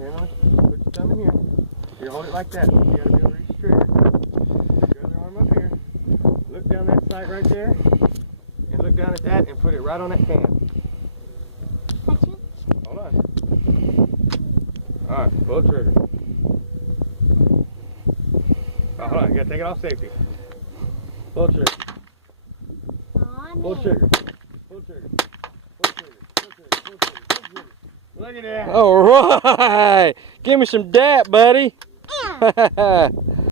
Hand on it. Put your thumb in here. You hold it like that. You gotta be able to reach the trigger. Put your other arm up here. Look down that sight right there. And look down at that and put it right on that can. Hold on. Alright, pull the trigger. Oh, hold on, you gotta take it off safety. Pull the trigger. Pull the trigger. Pull the trigger. Pull the trigger. Pull the trigger. Pull the trigger. Pull the trigger. Look at that. All right. Give me some dat, buddy.